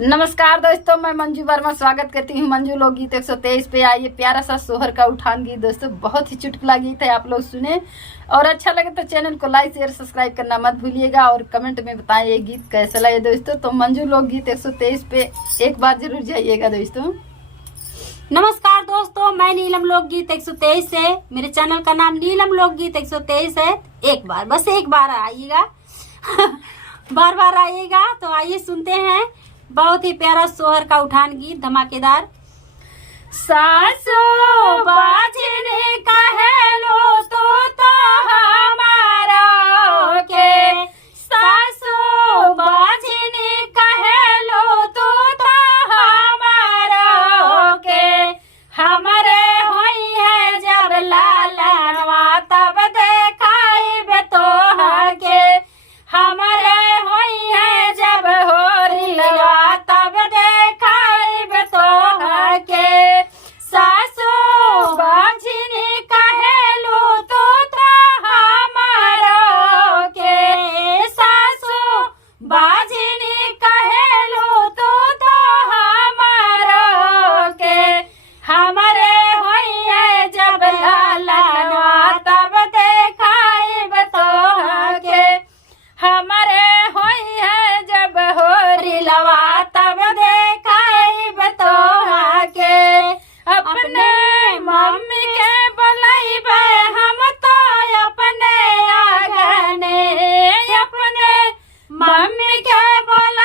नमस्कार दोस्तों, मैं मंजू वर्मा स्वागत करती हूँ मंजू लोकगीत 123 पे। आइए प्यारा सा सोहर का उठान गीत दोस्तों, बहुत ही चुटकुला गीत है, आप लोग सुने और अच्छा लगे तो चैनल को लाइक शेयर सब्सक्राइब करना मत भूलिएगा और कमेंट में बताएं ये गीत कैसा लगे दोस्तों। तो मंजू लोकगीत 123 पे एक बार जरूर जाइएगा दोस्तों। नमस्कार दोस्तों, मैं नीलम लोकगीत 123 है। मेरे चैनल का नाम नीलम लोकगीत 123 है। एक बार, बस एक बार आइएगा बार बार आइएगा। तो आइए सुनते हैं बहुत ही प्यारा सोहर का उठान गीत धमाकेदार। सासो बाजने कहेलो तो हमारा के, सासो बाजने कहेलो तो हमारा के, हमारे होई है जब लालनवा तब देखाइब तोहा के, हमारे होई है जब होरिलवा तब देखाइब तोहा के, सासो बाझिनी कहेलो तो हमारो के, सासो बाझिनी कहेलो तो हमारो के, हमारे होई है जब लालनवा तब देखाइब तोहा के, हमारे होई है जब होरिलवा तब देखाइब तोहा के, अपने मम्मी के बुलाइबे हम तो अपने आंगने, अपने मम्मी के बुला